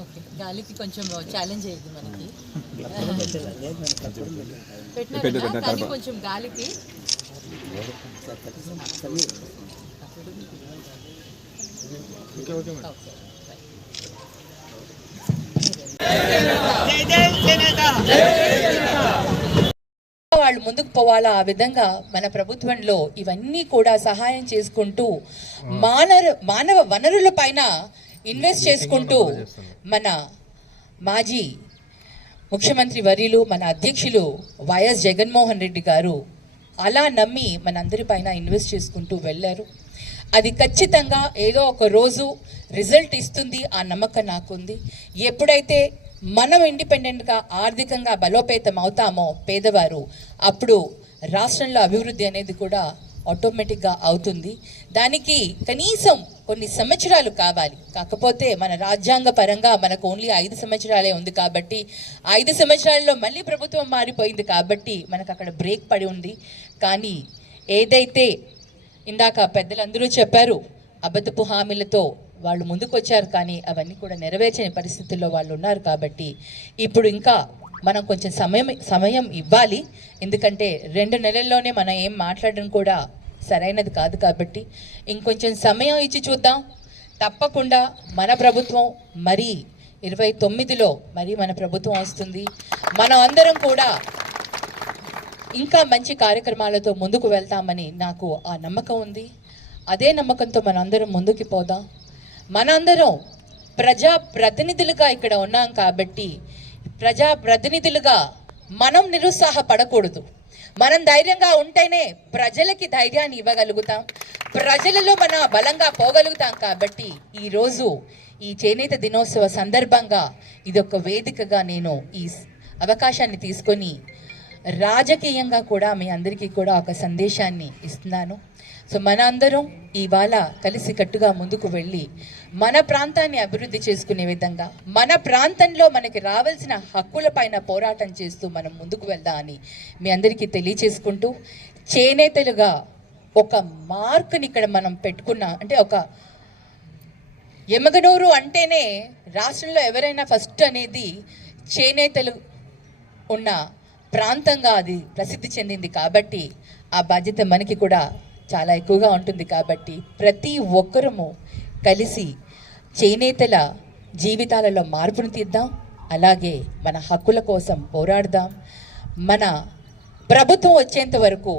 Okay, గాలికి కొంచెం challenge అయ్యింది మనకి. కానీ కొంచెం గాలికి వాళ్ళు ముందుకు పోవాలా. ఆ విధంగా మన ప్రభుత్వంలో ఇవన్నీ కూడా సహాయం చేసుకుంటూ మానవ వనరుల పైన ఇన్వెస్ట్ చేసుకుంటూ మన మాజీ ముఖ్యమంత్రి వర్యులు మన అధ్యక్షులు వైఎస్ జగన్మోహన్ రెడ్డి గారు అలా నమ్మి మనందరి పైన ఇన్వెస్ట్ చేసుకుంటూ వెళ్ళారు. అది ఖచ్చితంగా ఏదో ఒక రోజు రిజల్ట్ ఇస్తుంది, ఆ నమ్మకం నాకుంది. ఎప్పుడైతే మనం ఇండిపెండెంట్గా ఆర్థికంగా బలోపేతం అవుతామో పేదవారు, అప్పుడు రాష్ట్రంలో అభివృద్ధి అనేది కూడా ఆటోమేటిక్గా అవుతుంది. దానికి కనీసం కొన్ని సంవత్సరాలు కావాలి. కాకపోతే మన రాజ్యాంగ పరంగా మనకు ఓన్లీ 5 సంవత్సరాలే ఉంది కాబట్టి 5 సంవత్సరాల్లో మళ్ళీ ప్రభుత్వం మారిపోయింది కాబట్టి మనకు అక్కడ బ్రేక్ పడి ఉంది. కానీ ఏదైతే ఇందాక పెద్దలందరూ చెప్పారు, అబద్ధపు హామీలతో వాళ్ళు ముందుకు వచ్చారు, కానీ అవన్నీ కూడా నెరవేర్చని పరిస్థితుల్లో వాళ్ళు ఉన్నారు. కాబట్టి ఇప్పుడు ఇంకా మనం కొంచెం సమయం ఇవ్వాలి. ఎందుకంటే 2 నెలల్లోనే మనం ఏం మాట్లాడడం కూడా సరైనది కాదు. కాబట్టి ఇంకొంచెం సమయం ఇచ్చి చూద్దాం. తప్పకుండా మన ప్రభుత్వం మరి 29లో మరి మన ప్రభుత్వం వస్తుంది. మనం అందరం కూడా ఇంకా మంచి కార్యక్రమాలతో ముందుకు వెళ్తామని నాకు ఆ నమ్మకం ఉంది. అదే నమ్మకంతో మనందరం ముందుకు పోదాం. మనందరం ప్రజాప్రతినిధులుగా ఇక్కడ ఉన్నాం కాబట్టి ప్రజాప్రతినిధులుగా మనం నిరుత్సాహపడకూడదు. మనం ధైర్యంగా ఉంటేనే ప్రజలకి ధైర్యాన్ని ఇవ్వగలుగుతాం, ప్రజలలో మన బలంగా పోగలుగుతాం. కాబట్టి ఈరోజు ఈ చేనేత దినోత్సవ సందర్భంగా ఇదొక వేదికగా నేను ఈ అవకాశాన్ని తీసుకొని రాజకీయంగా కూడా మీ అందరికీ కూడా ఒక సందేశాన్ని ఇస్తున్నాను. సో మన అందరం ఇవాళ కలిసికట్టుగా ముందుకు వెళ్ళి మన ప్రాంతాన్ని అభివృద్ధి చేసుకునే విధంగా మన ప్రాంతంలో మనకి రావాల్సిన హక్కులపైన పోరాటం చేస్తూ మనం ముందుకు వెళ్దామని మీ అందరికీ తెలియచేసుకుంటూ, చేనేతలుగా ఒక మార్కుని ఇక్కడ మనం పెట్టుకున్నాం. అంటే ఒక ఎమగనూరు అంటేనే రాష్ట్రంలో ఎవరైనా ఫస్ట్ అనేది చేనేతలు ఉన్న ప్రాంతంగా అది ప్రసిద్ధి చెందింది. కాబట్టి ఆ బాధ్యత మనకి కూడా చాలా ఎక్కువగా ఉంటుంది. కాబట్టి ప్రతి ఒక్కరము కలిసి చేనేతల జీవితాలలో మార్పును తీద్దాం, అలాగే మన హక్కుల కోసం పోరాడదాం. మన ప్రభుత్వం వచ్చేంత వరకు